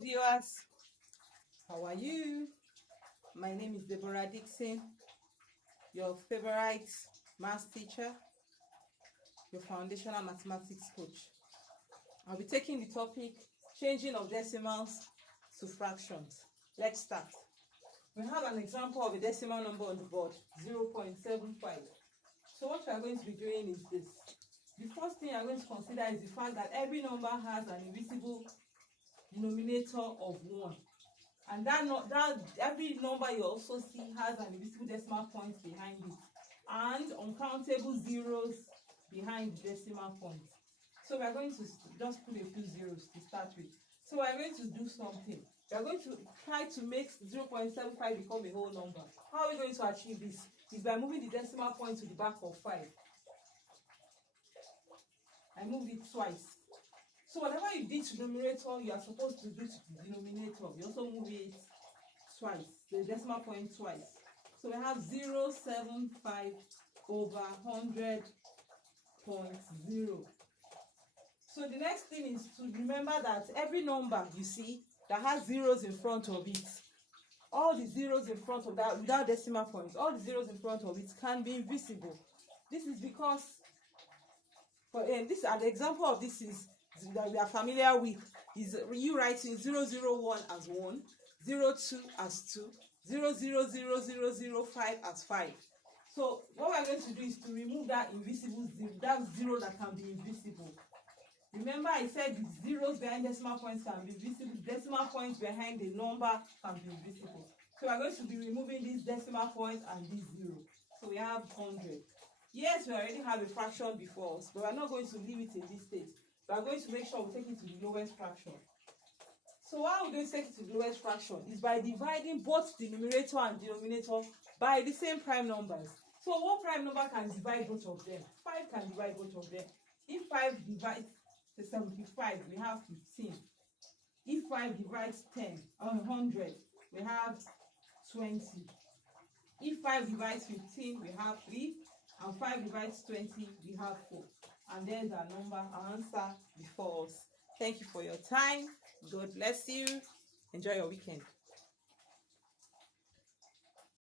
viewers, how are you? My name is Deborah Dickson, your favorite math teacher, your foundational mathematics coach. I'll be taking the topic changing of decimals to fractions. Let's start. We have an example of a decimal number on the board, 0.75. So what we are going to be doing is this. The first thing you are going to consider is the fact that every number has an invisible denominator of 1. And that every number you also see has an invisible decimal point behind it and uncountable zeros behind the decimal point. So we are going to just put a few zeros to start with. So we are going to do something. We are going to try to make 0.75 become a whole number. How are we going to achieve this? Is by moving the decimal point to the back of 5. I moved it twice. So whatever you did to the numerator, you are supposed to do to the denominator. You also move it twice, the decimal point twice. So we have 0.75 over 100.0. So the next thing is to remember that every number you see that has zeros in front of it, all the zeros in front of that without decimal points, all the zeros in front of it can be invisible. This is because, an example of this is that we are familiar with is you writing 001 as 1, 02 as 2, 00005 as 5. So what we are going to do is to remove that invisible zero, that zero that can be invisible. Remember I said the zeros behind decimal points can be visible, decimal points behind the number can be invisible. So we are going to be removing this decimal point and this zero. So we have 100. Yes, we already have a fraction before us, but we are not going to leave it in this state. We are going to make sure we take it to the lowest fraction. So how we going to take it to the lowest fraction is by dividing both the numerator and denominator by the same prime numbers. So what prime number can divide both of them? 5 can divide both of them. If 5 divides 75, we have 15. If 5 divides 100, we have 20. If 5 divides 15, we have 3. And 5 divides 20, we have 4. And there's our number, our answer before us. Thank you for your time. God bless you. Enjoy your weekend.